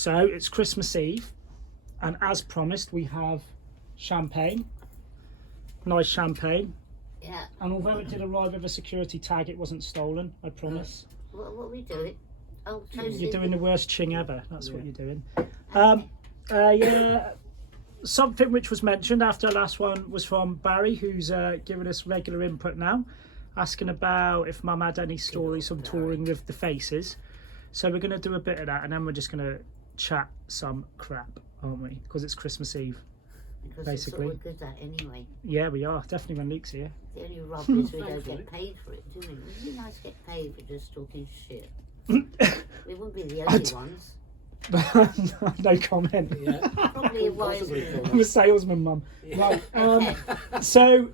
So it's Christmas Eve, and as promised, we have champagne. Nice champagne. Yeah. And although it did arrive with a security tag, it wasn't stolen, I promise. What are we doing? Oh, You're doing the worst ching ever. That's what you're doing. Okay. Yeah. Something which was mentioned after the last one was from Barry, who's giving us regular input now, asking about if Mum had any stories from touring with the Faces. So we're going to do a bit of that, and then we're just going to chat some crap, aren't we? Because it's Christmas Eve. Because basically. it's what we're good at anyway. Yeah, we are. Definitely when Luke's here. The only rub is we don't get paid for it, do we? Wouldn't it be nice to get paid for just talking shit? We wouldn't be the only ones. No comment. Yeah. Probably a wise I'm a salesman, Mum. Right. So,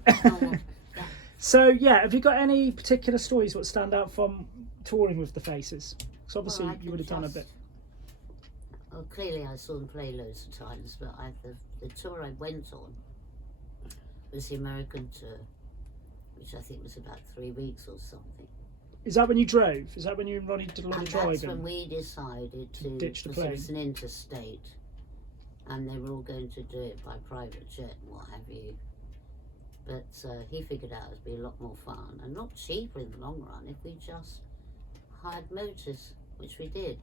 so yeah. Have you got any particular stories that stand out from touring with the Faces? Because obviously Well, I you would have can done a just- bit. Well, clearly I saw them play loads of times, but the tour I went on was the American tour, which I think was about 3 weeks or something. Is that when you drove? Is that when you and Ronnie did a lot And of that's driving? when we decided to, ditch the because it plane. was an interstate, and they were all going to do it by private jet and what have you. But he figured out it'd be a lot more fun and not cheaper in the long run if we just hired motors, which we did.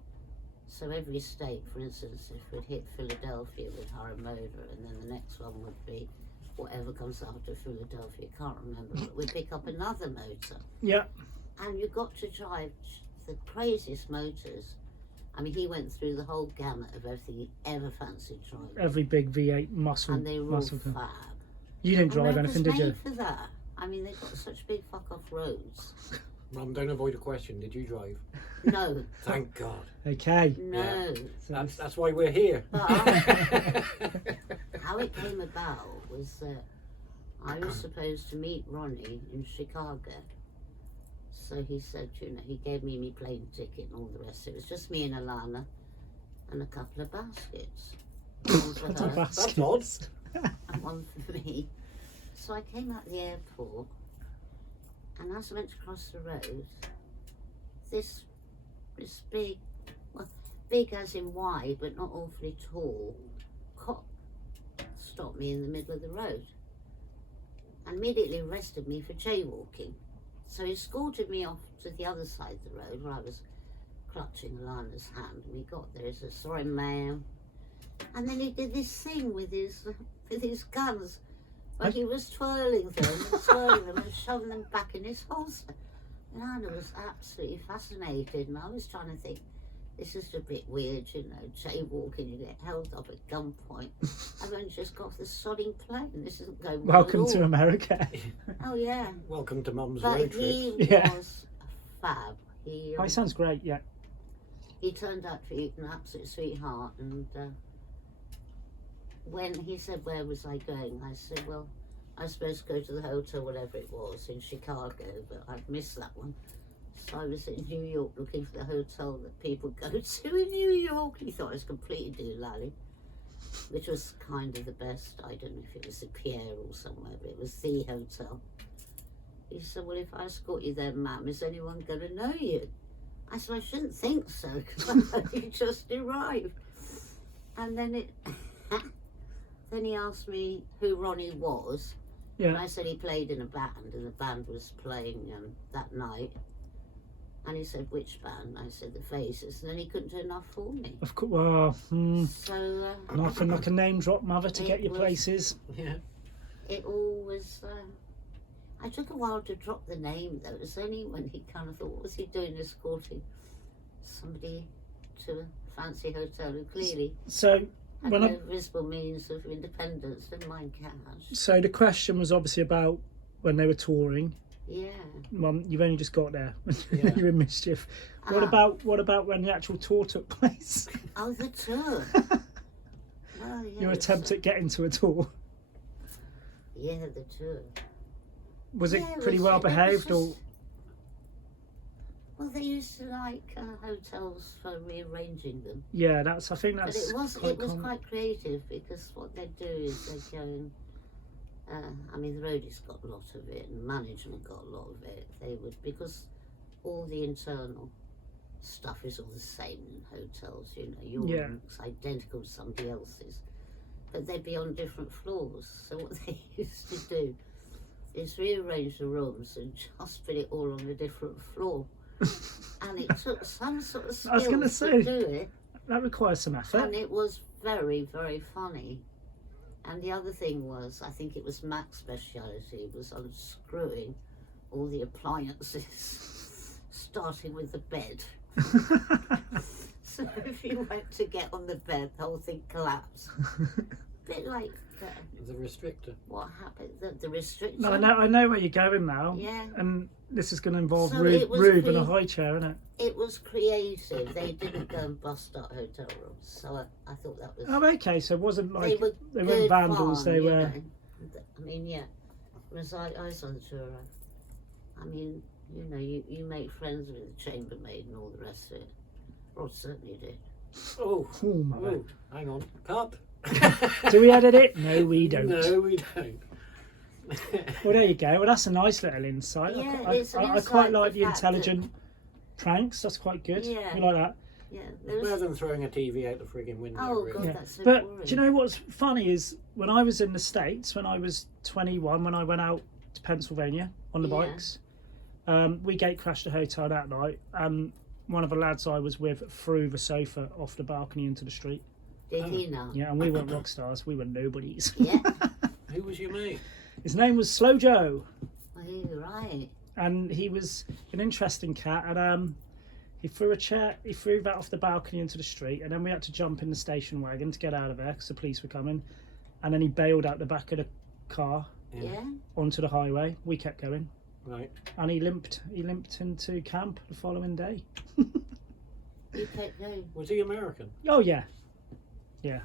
So every state, for instance, if we'd hit Philadelphia, we'd hire a motor, and then the next one would be whatever comes after Philadelphia, can't remember, but we'd pick up another motor. Yeah. And you got to drive the craziest motors. I mean, he went through the whole gamut of everything he ever fancied driving. Every big V8 muscle. And they were all muscle fab. car. You didn't drive anything, did you? Made for that. I mean, they've got such big fuck-off roads. Mum, don't avoid a question. Did you drive? No. Thank God. Okay. No. So That's why we're here. But how it came about was that I was supposed to meet Ronnie in Chicago. So he said, you know, he gave me my plane ticket and all the rest. It was just me and Alana and a couple of baskets. One for Couple of her That's odd. and one for me. So I came out the airport, and as I went to cross the road, this big, well, big as in wide, but not awfully tall, cop stopped me in the middle of the road and immediately arrested me for jaywalking. So he escorted me off to the other side of the road where I was clutching Alana's hand, and we got there. He said, "Sorry, ma'am." And then he did this thing with his guns, where he was twirling them and shoving them back in his holster. Alana was absolutely fascinated, and I was trying to think, this is a bit weird, you know, jaywalking, you get held up at gunpoint. I've only just got off the sodding plane. This isn't going well welcome at to all. America. Oh yeah. Welcome to Mum's But road he trip. Yeah. was fab. He Oh, it sounds great. Yeah. he turned out to be an absolute sweetheart, and when he said, "Where was I going?" I said, "Well, I was supposed to go to the hotel, whatever it was, in Chicago, but I'd missed that one. So I was in New York looking for the hotel that people go to in New York." He thought I was completely doolally, which was kind of the best. I don't know if it was the Pierre or somewhere, but it was the hotel. He said, "Well, if I escort you there, ma'am, is anyone going to know you?" I said, "I shouldn't think so, because I only just arrived." And then then he asked me who Ronnie was. And Yeah. I said he played in a band, and the band was playing that night. And he said, "Which band?" I said, "The Faces." And then he couldn't do enough for me. Of course. Well, So nothing like a name drop, mother, to It get your was- places. Yeah. it all was... I took a while to drop the name, though. It was only when he kind of thought, what was he doing escorting somebody to a fancy hotel who clearly So had when no I, visible means of independence, didn't mind cash. so the question was obviously about when they were touring. Yeah. Mum, you've only just got there. Yeah. You're in mischief. What Ah. about when the actual tour took place? Oh, the tour. Well, yeah, Your it's, attempt at getting to a tour. Yeah, the tour. Was it Yeah, pretty was- well it was behaved, or just- Well, they used to like hotels for rearranging them. yeah? That's I think But that's it was quite common. quite creative, because what they do is they go and I mean, the roadies got a lot of it, and management got a lot of it. They would, because all the internal stuff is all the same in hotels. You know, your Yeah. room's identical to somebody else's, but they'd be on different floors. So what they used to do is rearrange the rooms and just put it all on a different floor. And it took some sort of I was gonna skill say. to do it, That requires some effort. and it was very, very funny. And the other thing was, I think it was Mac's speciality, was unscrewing all the appliances, starting with the bed. So if you went to get on the bed, the whole thing collapsed. Bit like The restrictor. what happened, the restriction. No, I know where you're going now. Yeah. And this is going to involve So it was Rube and a pre- high chair, isn't it? It was creative. They didn't go and bust up hotel rooms, so I thought that was. Oh, okay. So it wasn't they like were they weren't good vandals. fun, They you were. know. I mean, yeah. Whereas I was on tour. I mean, you know, you make friends with the chambermaid and all the rest of it. Rod certainly did. Oh, Oh, my. oh, hang on. Cut. Do we edit it? No, we don't. No, we don't. Well, there you go. Well, that's a nice little insight. Yeah, I it's an quite insight, like the the fact that- intelligent pranks. That's quite good. Yeah. We like that. Yeah, It's better than throwing a TV out the frigging window. Oh, really. God. Yeah. That's so But boring. do you know what's funny is when I was in the States, when I was 21, when I went out to Pennsylvania on the Yeah. bikes, we gate crashed a hotel that night, and one of the lads I was with threw the sofa off the balcony into the street. Did he know? Yeah, and we weren't rock stars, we were nobodies. Yeah. Who was your mate? His name was Slow Joe, Well, you're right. and he was an interesting cat, and he threw that off the balcony into the street, and then we had to jump in the station wagon to get out of there because the police were coming, and then he bailed out the back of the car Yeah. onto the highway. We kept going, Right. and he limped into camp the following day. You kept going. Was he American? Oh yeah,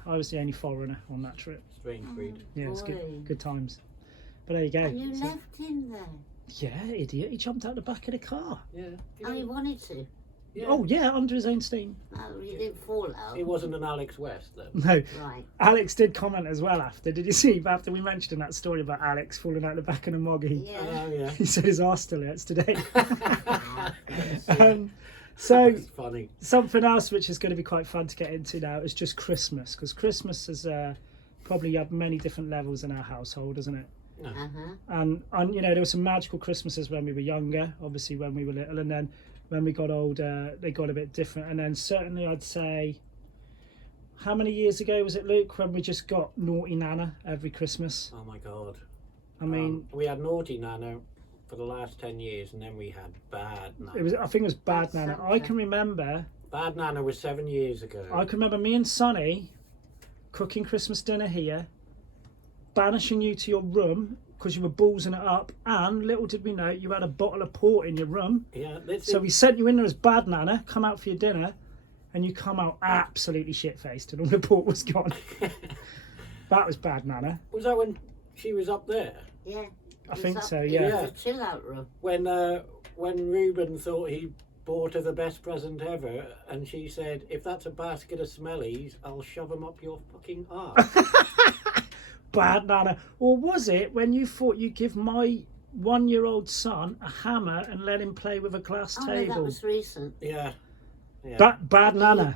I was the only foreigner on that trip. Strange breed. Yeah, it was Boy. good times. But there you go. And you So- left him there. yeah, idiot. He jumped out the back of the car. Yeah. Oh, he wanted to. Yeah. Oh yeah, under his own steam. No, he didn't fall out. He wasn't an Alex West then. No, Right. Alex did comment as well after. Did you see after we mentioned that story about Alex falling out the back of the moggy? Yeah. Oh yeah. He said his arse still hurts today. Ah, yes. So That's funny. something else which is going to be quite fun to get into now is just Christmas, because Christmas has probably had many different levels in our household, isn't it? Uh-huh. And you know, there were some magical Christmases when we were younger, obviously when we were little, and then when we got older they got a bit different. And then certainly I'd say, how many years ago was it, Luke, when we just got Naughty Nana every Christmas? Oh my God. I mean, we had Naughty Nana for the last 10 years, and then we had Bad Nana. I think it was Bad That's Nana. Santa. I can remember Was 7 years ago. me and Sonny cooking Christmas dinner here, banishing you to your room because you were ballsing it up, and little did we know you had a bottle of port in your room. Yeah. This So is- we sent you in there as Bad Nana, come out for your dinner, and you come out absolutely shit-faced and all the port was gone. That was Bad Nana. Was that when she was up there? Yeah. I It think was so, up- it yeah. was a chill out room. When Reuben thought he bought her the best present ever, and she said, "If that's a basket of smellies, I'll shove them up your fucking arse." Bad Nana. Or was it when you thought you'd give my 1-year-old son a hammer and let him play with a glass Oh, no, table? that was recent. Yeah. Yeah. Bad Nana.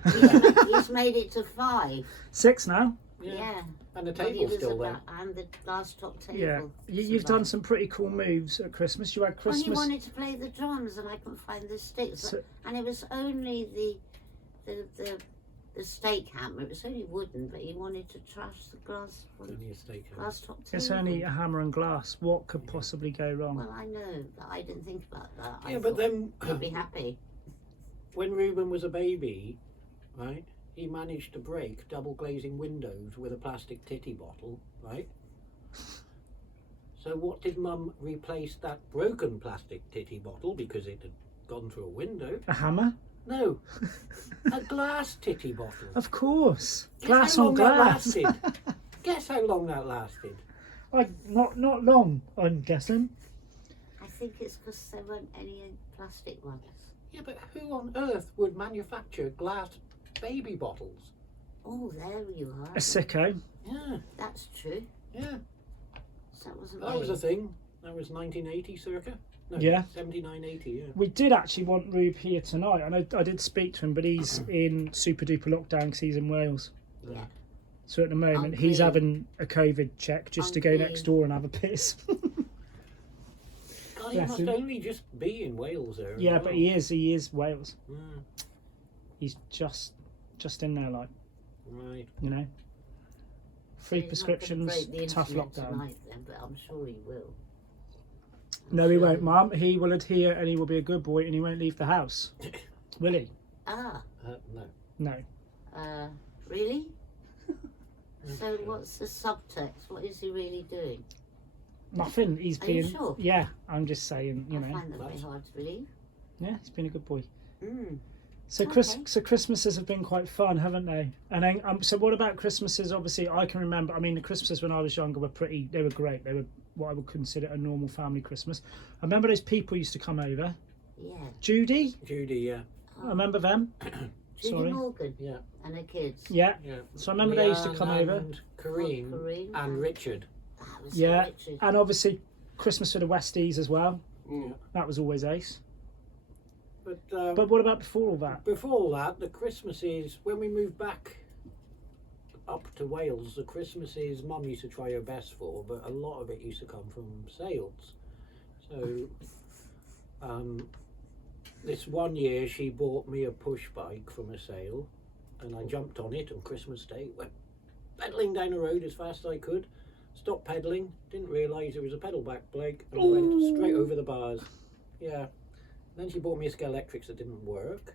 He's made it to 5. 6 now. Yeah. And the But he table's was still there. about, and the glass top table. Yeah, you've done some pretty cool moves at Christmas. You had Well, he Christmas. wanted to play the drums, and I couldn't find the sticks. So- And it was only the stake hammer. It was only wooden, but he wanted to trash the glass Only a steakhouse. glass top table. It's only a hammer and glass. What could possibly go wrong? Well, I know, but I didn't think about that. I Yeah, but thought then he'd be happy. when Reuben was a baby, right, he managed to break double glazing windows with a plastic titty bottle, right? So what did Mum replace that broken plastic titty bottle because it had gone through a window? A hammer? No, a glass titty bottle. Of course. Guess Glass how on long that glass. lasted? Guess how long that lasted? Not long, I'm guessing. I think it's because there weren't any plastic ones. Yeah, but who on earth would manufacture glass baby bottles? Oh, there you are. A sicko. Yeah, That's true. yeah. So that wasn't That was me. a thing. That was 1980 circa. No, Yeah. 79, 80, yeah. We did actually want Rube here tonight. I know I did speak to him, but he's in super duper lockdown because he's in Wales. Yeah. So at the moment, I'm he's green. having a COVID check just to I'm go green. next door and have a piss. God, he Bless must him. only just be in Wales there. as Yeah, well. but he is Wales. Mm, He's just in there, like, right. you know. So Free he's not gonna prescriptions, break the tough internet lockdown. Tonight, then, but I'm sure he will. No, he Sure. won't, Mum. He will adhere and he will be a good boy and he won't leave the house. Will he? Ah, No. No. really? So what's the subtext? What is he really doing? Nothing. He's Are you being. sure? Yeah, I'm just saying, you I know. find that very hard to believe. Yeah, he's been a good boy. Mm. So Okay. so Christmases have been quite fun, haven't they? And then, so what about Christmases? Obviously, I can remember. I mean, the Christmases when I was younger were pretty. They were great. They were what I would consider a normal family Christmas. I remember those people used to come over. Yeah. Judy, Judy, yeah. I remember them. Judy Sorry. Morgan Yeah. and her kids. Yeah. Yeah. So I remember they used to Leanne come over. and Kareem Kareem and Richard. That was Yeah, Richard. and obviously Christmas for the Westies as well. Yeah. That was always ace. But But what about before all that? before that, the Christmases, when we moved back up to Wales, the Christmases Mum used to try her best for, but a lot of it used to come from sales. So this one year she bought me a push bike from a sale, and I jumped on it on Christmas Day, went pedalling down the road as fast as I could, stopped pedalling, didn't realise there was a pedal back brake, and I went straight over the bars. Yeah. Then she bought me a Scalextrics that didn't work.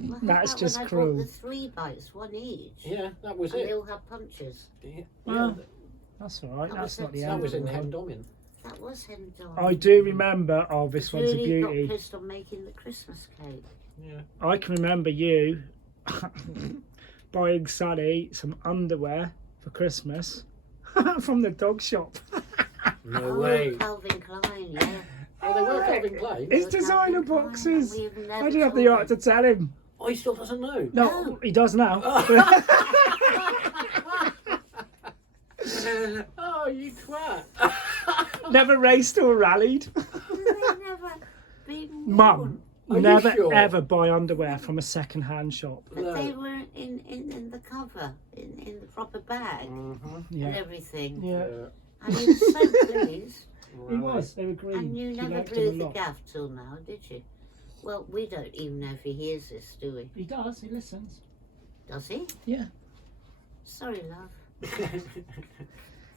Well, how That's about just when I cruel. bought the 3 bikes, one each. Yeah, that was And it. they all have punches. Yeah, Wow. That's all right. That That's was not the it. end. that was of in the world. Hendomin. That was him, Don. I do remember. Oh, this one's a Julie got beauty. pissed on making the Christmas cake. Yeah. I can remember you buying Sunny some underwear for Christmas from the dog shop. No Oh, way. Calvin Klein, yeah. Oh, they were Calvin Klein. It's They were designer Calvin Klein, boxes. and we've never I didn't have the told art to him. tell him. Oh, he still doesn't know. No, No. he does now. Oh, you twat. Never raced or rallied. They've never been Mum, worn. Are you never sure? ever buy underwear from a second-hand shop. But No. they were in the cover, in the proper bag Mm-hmm. and Yeah, everything. yeah. And he was so pleased. He was. They were green. And you She never liked blew him a the lot. gaff till now, did you? Well, we don't even know if he hears this, do we? He does. He listens. Does he? Yeah. Sorry, love.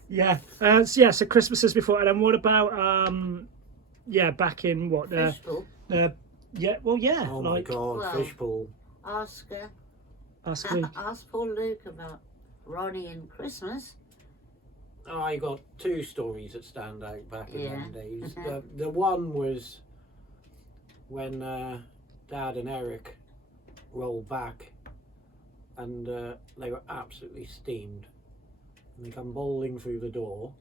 Yeah. So Christmases before, and then what about yeah, back in what? Fishbowl, Yeah. Well, yeah. Oh my like God, Well. fishbowl. ask her. ask Luke. Ask Paul Luke about Ronnie and Christmas. Oh, I got 2 stories that stand out back in Yeah. them days. The one was when Dad and Eric rolled back, and they were absolutely steamed. And they come bowling through the door.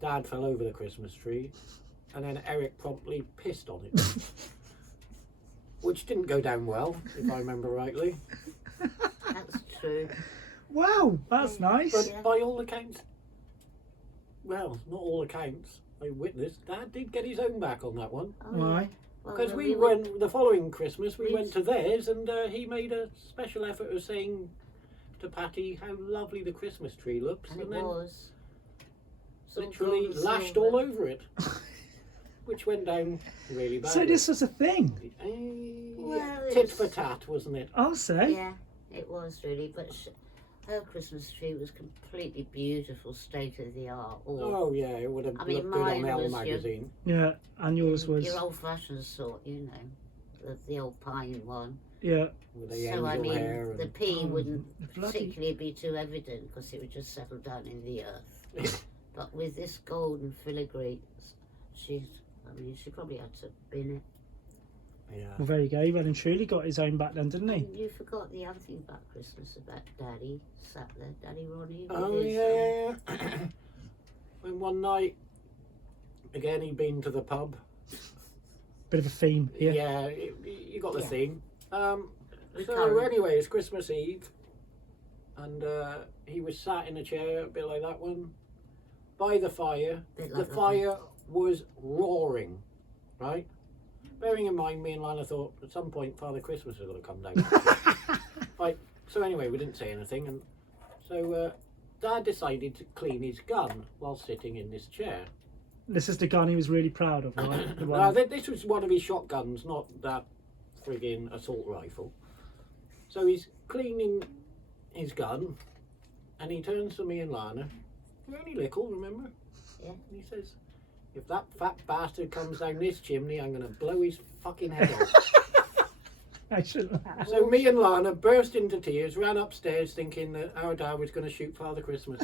Dad fell over the Christmas tree, and then Eric promptly pissed on it, which didn't go down well, if I remember rightly. That's true. Wow, that's nice. But Yeah. by all accounts, well, not all accounts, I witnessed, Dad did get his own back on that one. Oh, Why? yeah. Well, Because no, we went. went, the following Christmas, we we- went to theirs, and he made a special effort of saying to Patty how lovely the Christmas tree looks, And and, it then was. It's all literally gold and lashed silver. all over it, which went down really bad. So this was a thing. Well, tit it's- for tat, wasn't it? I'll say. Yeah, it was really. But her Christmas tree was completely beautiful, state of the art. Oh yeah, it would have I mean, looked good on mine Elle was your- magazine. Yeah, and yours was. your old-fashioned sort, you know, the old pine one. Yeah. With the So I angel mean, hair the and... pea Oh, wouldn't bloody- particularly be too evident because it would just settle down in the earth. But with this golden filigree, she probably had to bin it. Yeah. Well, there you go. He well and truly got his own back then, didn't he? And you forgot the other thing about Christmas, about Daddy sat there, Daddy Ronnie. With Oh his, yeah. When one night, again he'd been to the pub. Bit of a theme here. Yeah, you got the Yeah. theme. So Recurrent. anyway, it's Christmas Eve, and he was sat in a chair, a bit like that one, by the fire. Bit The like that fire was roaring, right? Bearing in mind, me and Lana thought at some point Father Christmas was going to come down. Right, so anyway, we didn't say anything, and so Dad decided to clean his gun while sitting in this chair. This is the gun he was really proud of, right? The one- This was one of his shotguns, not that friggin' assault rifle. So he's cleaning his gun, and he turns to me and Lana. We're only little, remember? Yeah. And he says, "If that fat bastard comes down this chimney, I'm going to blow his fucking head off." I shouldn't laugh. So me and Lana burst into tears, ran upstairs thinking that our dad was going to shoot Father Christmas.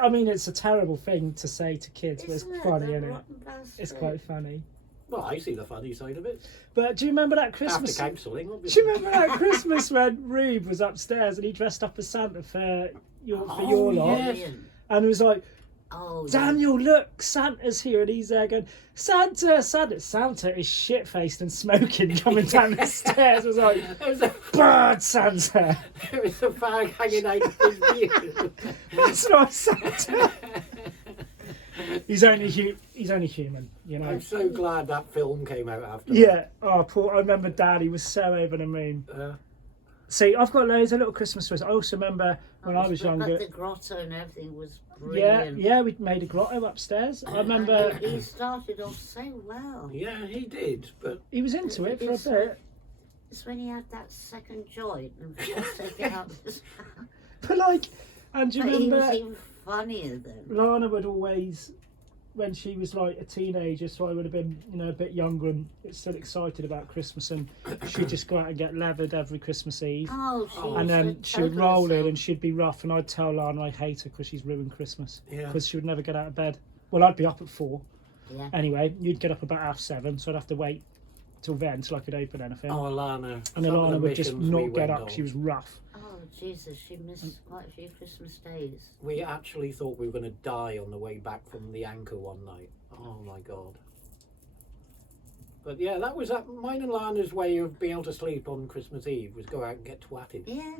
I mean, it's a terrible thing to say to kids, but it's Isn't it? funny, The isn't it? rotten bastard. It's quite funny. Well, I see the funny side of it. But do you remember that After Christmas? counselling, Do obviously. you remember that Christmas when Rube was upstairs and he dressed up as Santa for your lot, yes. Brilliant. and it was like, Oh, Daniel, look, Santa's here, and he's there going, Santa, Santa. Santa is shit-faced and smoking coming down the stairs. It was like, There was a bad Santa. there was a fag hanging out of his beard. That's not Santa. He's only human, you know. I'm so glad that film came out after. Yeah. Oh, poor. I remember Dad. He was so over the moon. That. See, I've got loads of little Christmas stories. I also remember when I was but younger. the grotto and everything was Yeah, brilliant. yeah, we made a grotto upstairs. I remember And he started off so well. Yeah, he did, but he was into it for a bit. It's when he had that second joint and just taking out this. But like, and do you But he was remember even funnier then. Lana would always, when she was like a teenager, so I would have been, you know, a bit younger and still excited about Christmas, and she'd just go out and get leathered every Christmas Eve. Oh, she And was then a she would total roll in herself. and she'd be rough, and I'd tell Lana I hate her because she's ruined Christmas. Yeah. Because she would never get out of bed. Well, I'd be up at 4. Yeah. Anyway, you'd get up about 7:30, so I'd have to wait till then till I could open anything. oh, Alana. and some of Alana the would just missions we not get went up. on, She was rough. Oh, Jesus, she missed quite a few Christmas days. We actually thought we were going to die on the way back from the Anchor one night. Oh my God. But yeah, that was mine and Lana's way of being able to sleep on Christmas Eve, was go out and get twatted. Yeah.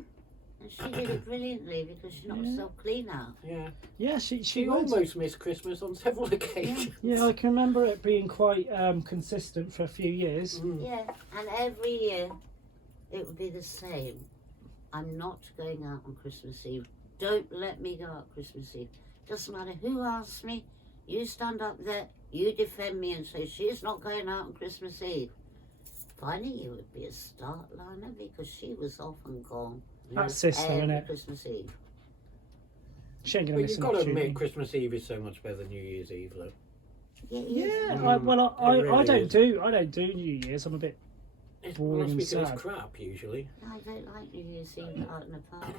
And she did it brilliantly because she knocked herself clean out. Yeah. Yeah, she She would. almost missed Christmas on several occasions. Yeah, I can remember it being quite consistent for a few years. Mm. Yeah, and every year it would be the same. I'm not going out on Christmas Eve. Don't let me go out Christmas Eve. Doesn't matter who asks me, you stand up there, you defend me and say she's not going out on Christmas Eve. Finally, it would be a start, Lana, because she was off and gone That's sister, every innit? Christmas Eve. She ain't gonna But miss you've an got to opportunity. admit, Christmas Eve is so much better than New Year's Eve, though. Yeah, Yeah, Mm, I it really don't is. do New Year's. I'm a bit. It Boring must and be because sad. it's crap, usually. I don't like New Year's Eve out in the park.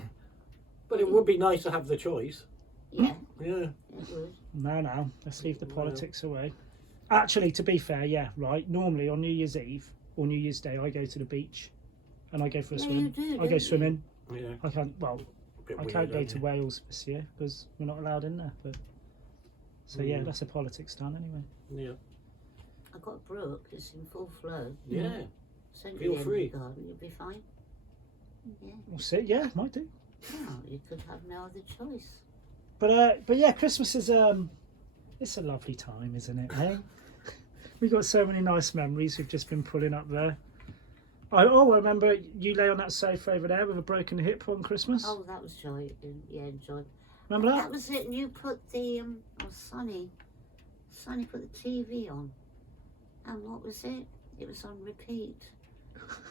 But it would be nice to have the choice. Yeah, Yeah. it would. No, let's leave the Well. politics away. Actually, to be fair, yeah, right. Normally on New Year's Eve or New Year's Day, I go to the beach, and I go for a Yeah, swim. you do, I don't go you? swimming. Yeah. I can't. Well, Bit I weird, can't go isn't to it? Wales this year because we're not allowed in there. But so yeah, Mm. that's a politics done anyway. Yeah. I've got a brook, it's in full flow. Yeah. Send Feel it in free. the garden, you'll be fine. Yeah. We'll see. Yeah, might do. Well, you could have no other choice. But yeah, Christmas is it's a lovely time, isn't it? Hey, we got so many nice memories we've just been pulling up there. I remember you lay on that sofa over there with a broken hip on Christmas. Oh, that was joy. Yeah, joy. Remember That that? was it. And you put the Sonny put the TV on, and what was it? It was on repeat.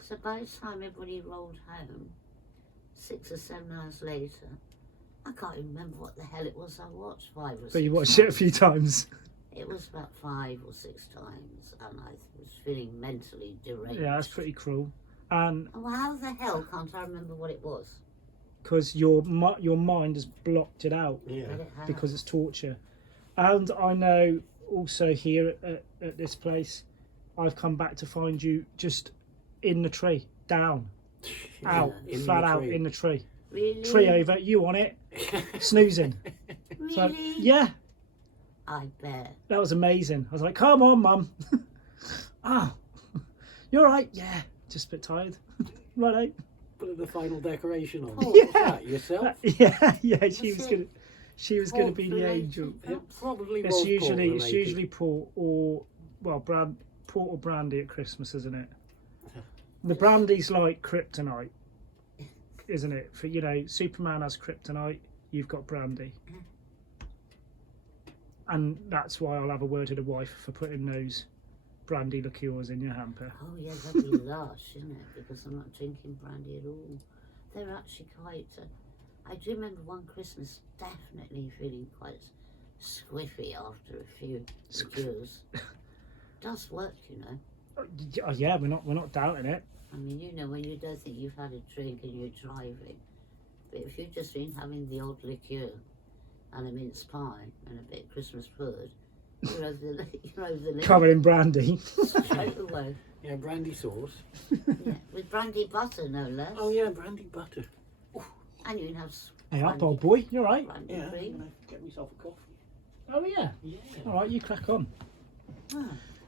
So by the time everybody rolled home, 6 or 7 hours later, I can't even remember what the hell it was I watched. 5 or 6 But you watched it a times. few times. It was about 5 or 6 times, and I was feeling mentally deranged. Yeah, that's pretty cruel. And Well, how the hell can't I remember what it was? because your mind has blocked it out Yeah. Let it have. because it's torture. And I know also here at this place, I've come back to find you just in the tree, down, out, In flat the out tree. in the tree. Really? Tree over, you on it, snoozing. So, Really? yeah, I bet. that was amazing. I was like, come on, mum. Ah, you're right. Yeah, just a bit tired. Right, Put the final decoration on. Oh. What's that, yourself? yeah, she was it? gonna. She was going to be the Hopefully. angel. It probably It's was usually related. port or port or brandy at Christmas, isn't it? The brandy's like kryptonite, isn't it? For Superman has kryptonite. You've got brandy, and that's why I'll have a word with the wife for putting those brandy liqueurs in your hamper. Oh yeah, that'd be lush, isn't it? Because I'm not drinking brandy at all. They're actually quite. I do remember one Christmas definitely feeling quite squiffy after a few liqueurs. Does work, Oh, yeah, we're not doubting it. I mean, when you don't think you've had a drink and you're driving, but if you've just been having the odd liqueur and a mince pie and a bit of Christmas food, you're over the limit Covered in brandy. straight away. Yeah, brandy sauce. Yeah, with brandy butter, no less. Oh yeah, brandy butter. And you can have Hey up, old boy. You're right. brandy Yeah, I'm cream. gonna get myself a coffee. Oh yeah. Yeah. All right, you crack on. Ah,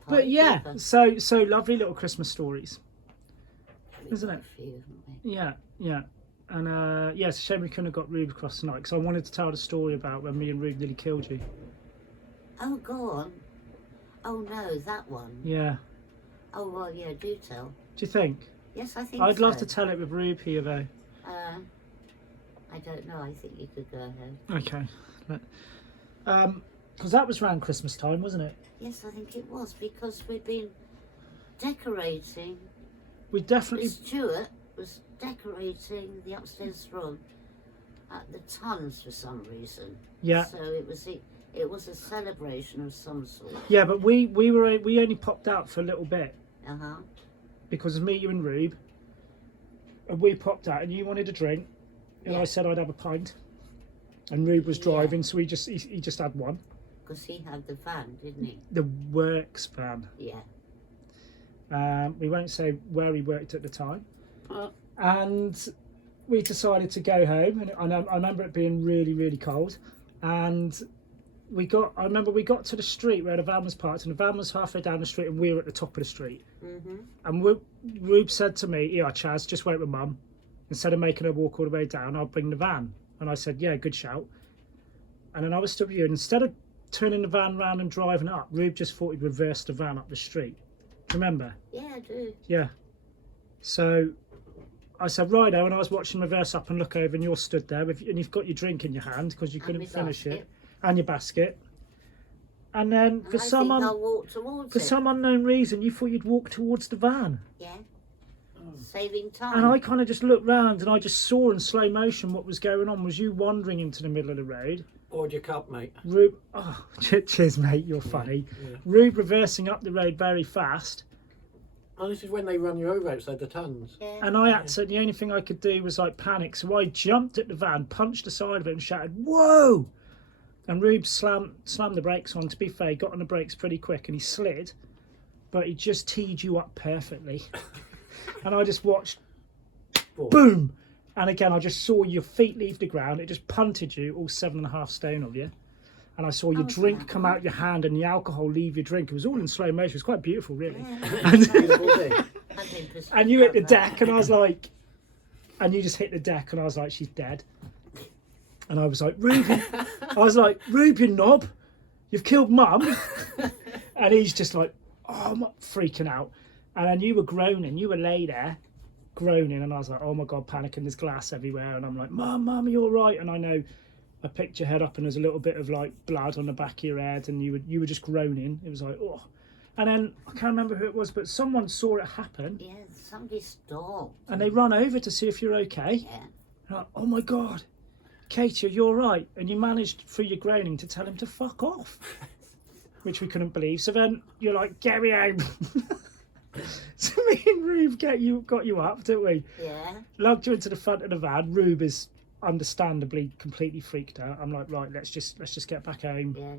But pie yeah, keeper. so lovely little Christmas stories. We've isn't got it? a few, haven't we? Yeah. And yeah, it's a shame we couldn't have got Rube across tonight because I wanted to tell the story about when me and Rube nearly killed you. Oh, go on. Oh no, that one. Yeah. Oh well, yeah, do tell. Do you think? Yes, I think I'd love so. to tell it with Rube here though. I don't know. I think you could go ahead. Okay. Because that was around Christmas time, wasn't it? Yes, I think it was because we've been decorating. We definitely. Stuart was decorating the upstairs room at the tons for some reason. Yeah. So it was a celebration of some sort. Yeah, but we only popped out for a little bit Uh huh. because of me, you, and Rube. And we popped out, and you wanted a drink, and Yeah. I said I'd have a pint. And Rube was Yeah. driving, so he just had one. Because he had the van, didn't he? The works van. Yeah. We won't say where he worked at the time. Uh. And we decided to go home, and I remember it being really, really cold. And I remember we got to the street where the van was parked, and the van was halfway down the street, and we were at the top of the street. Mm-hmm. And Rube said to me, "Yeah, Chaz, just wait with Mum. Instead of making her walk all the way down, I'll bring the van." And I said, "Yeah, good shout." And then I was stood with you, and instead of turning the van round and driving it up, Rube just thought he'd reverse the van up the street. Remember? Yeah, I do. Yeah. So I said, righto, and I was watching reverse up and look over, and you're stood there, and you've got your drink in your hand because you And couldn't my finish it, basket. and your basket. And then And for I think I'll walk towards it. some unknown reason, you thought you'd walk towards the van. Yeah. Oh. Saving time. And I kind of just looked round, and I just saw in slow motion what was going on was you wandering into the middle of the road. Ordered your cup, mate. Rube, oh, cheers, mate, you're funny. Yeah. Rube reversing up the road very fast. Oh, this is when they run you over outside the tons. Yeah. And I had to, the only thing I could do was like panic. So I jumped at the van, punched the side of it and shouted, "Whoa!" And Rube slammed the brakes on. To be fair, he got on the brakes pretty quick and he slid, but he just teed you up perfectly. And I just watched, Boy. boom! And again, I just saw your feet leave the ground. It just punted you, all 7.5 stone of you. And I saw your drink come out your hand and the alcohol leave your drink. It was all in slow motion. It was quite beautiful, really. Yeah. Beautiful thing. I've been pursued And you hit the about that. deck, and I was like, and you just hit the deck, and I was like, she's dead. And I was like, Rube, you knob, you've killed Mum. And he's just like, oh, I'm freaking out. And then you were groaning, you were lay there, groaning, and I was like, oh my God, panicking, there's glass everywhere. And I'm like, Mum, are you all right? And I know I picked your head up, and there's a little bit of like blood on the back of your head, and you were just groaning. It was like, oh. And then I can't remember who it was, but someone saw it happen. Yeah, somebody stopped. And they run over to see if you're okay. Yeah. And like, oh my God, Katie, you're right. And you managed through your groaning to tell him to fuck off, which we couldn't believe. So then you're like, get me home. So me and Rube got you up, didn't we? Yeah. Lugged you into the front of the van. Rube is understandably completely freaked out. I'm like, right, let's just get back home. Yeah.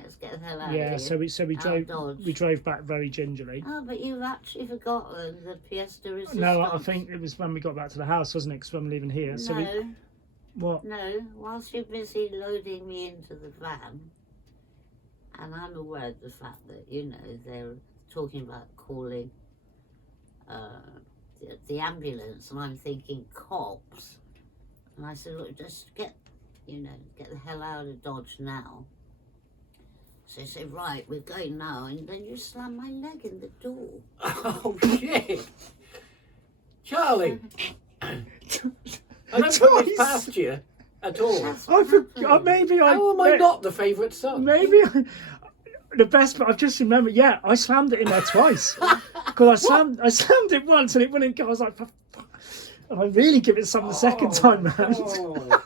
Let's get the hell out Yeah, of so here. we Out Dodge. drove back very gingerly. Oh, but you've actually forgotten the pièce de résistance. No, I think it was when we got back to the house, wasn't it? Because when we're leaving here. So No, we, what? no. Whilst you're busy loading me into the van, and I'm aware of the fact that, they're talking about calling the ambulance, and I'm thinking cops. And I said, look, just get you know, get the hell out of Dodge now. So I said, right, we're going now. And then you slammed my leg in the door. Oh, shit. Charlie, I don't put Twice. this past you at all. That's I what forgot. happened. Maybe I. How am I not the favourite son? Maybe the best part. I've just remembered. Yeah, I slammed it in there twice because I slammed it once and it wouldn't go. I was like, "For fuck." And I really give it some the second time round. Oh.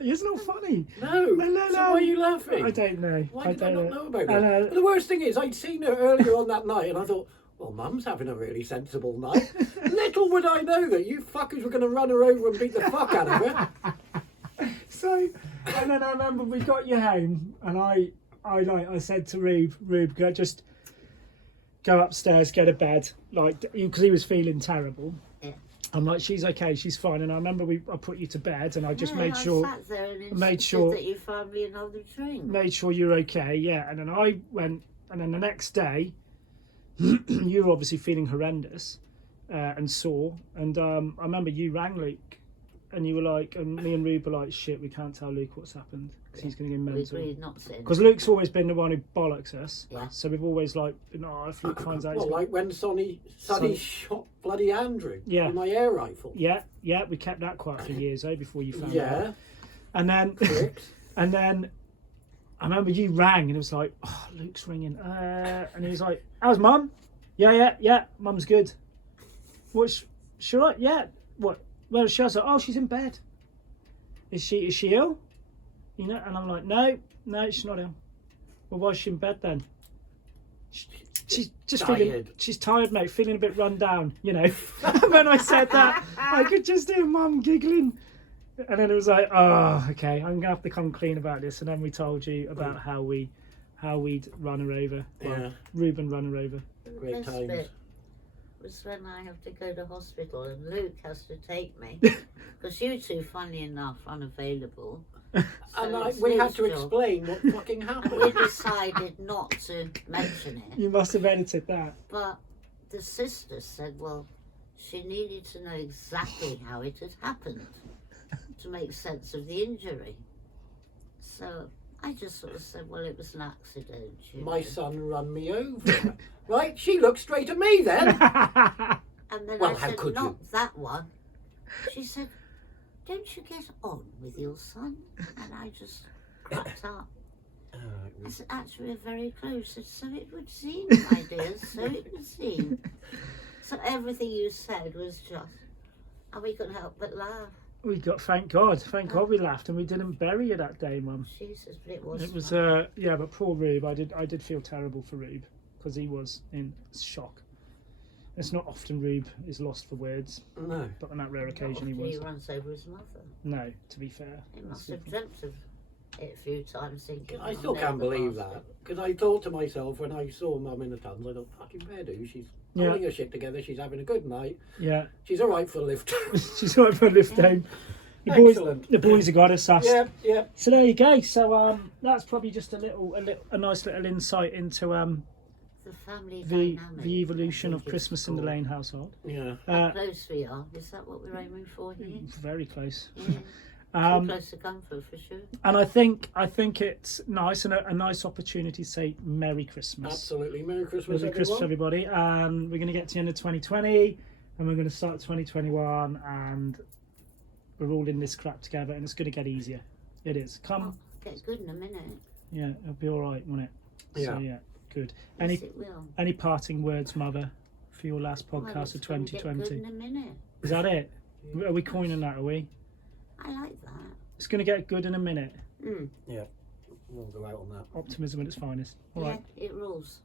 It's not funny. No. No. So why are you laughing? I don't know. Why did I don't not know about I know. it? But the worst thing is, I'd seen her earlier on that night, and I thought, well, Mum's having a really sensible night. Little would I know that you fuckers were going to run her over and beat the fuck out of her. So, and then I remember we got you home, and I said to Rube, go just go upstairs, get a bed, like because he was feeling terrible. Yeah. I'm like, she's okay, she's fine. And I remember I put you to bed, and I just No, made sure. I sat there and made insisted sure- that you found me another drink. Made sure you're okay, yeah. And then I went, and then the next day, you were obviously feeling horrendous and sore. And I remember you rang Luke, and you were like, and me and Rube were like, shit, we can't tell Luke what's happened because he's going to get We mental. agreed not to. Because Luke's always been the one who bollocks us. Yeah. So we've always like, if Luke finds out, he's Well, gonna- like when Sonny shot bloody Andrew Yeah. with my air rifle. yeah, we kept that quiet for years, before you found out. Yeah. And then, Correct. and then, I remember you rang and it was like, oh, Luke's ringing, and he was like, how's Mum? Yeah, Mum's good. What's she right? Yeah. What? Where is she? I was like, oh, she's in bed. Is she ill? You know? And I'm like, no, she's not ill. Well, why is she in bed then? She's just feeling. Tired. She's tired, mate. Feeling a bit run down. You know. And when I said that, I could just hear Mum giggling. And then it was like, oh, okay, I'm gonna have to come clean about this. And then we told you about how we'd run her over. Well, Yeah. Reuben run her over. Great Best times. bit was when I have to go to hospital and Luke has to take me because you two, funnily enough, unavailable. And So it's we had Luke's to job. explain what fucking We happened. decided not to mention it, You must have edited that. but the sister said, well, she needed to know exactly how it had happened to make sense of the injury. So I just sort of said, well, it was an accident. You My know. son run me over. Right? She looked straight at me then. And then Well, I how said, could not you? that one. She said, don't you get on with your son? And I just cracked up. I said, actually, we're very close. I said, so it would seem, my dear, so it would seem. So everything you said was just, and we couldn't help but laugh. We got, thank God we laughed and we didn't bury you that day, Mum. Jesus, but it was It was, fun. yeah, but poor Rube, I did feel terrible for Rube because he was in shock. It's not often Rube is lost for words, No. but on that rare occasion he He was. runs over his mother. No, to be fair. He That's must have different. dreamt of it a few times thinking, I "Oh, still there's can't the believe bastard." that. Because I thought to myself when I saw Mum in the tunnels, I thought, fucking fair do. She's Yeah. holding her shit together. She's having a good night. Yeah, She's all right for a lift. she's right for a lift Yeah. home. Excellent. The boys have got us. yeah. So there you go. So that's probably just a nice little insight into The family the dynamic. evolution I of think Christmas it's in the cool. Lane household. Yeah. How close we are. Is that what we're aiming for here? Very close. Yeah. Too Um, close to comfort for sure. and I think it's nice and a nice opportunity to say Merry Christmas. Absolutely. Merry Christmas, Merry Christmas, everyone. everybody. And we're going to get to the end of 2020 and we're going to start 2021 and we're all in this crap together and it's going to get easier. It is. Oh, get good in a minute. Yeah, it'll be all right, won't it? So, Yeah. yeah, good. Yes, it will. Any parting words, Mother, for your last Well, podcast of it's gonna get 2020? good in a minute. Is that it? Are we coining that, are we? I like that. It's going to get good in a minute. Mm. We'll go out on that. Optimism at its finest. All Yeah, right. it rules.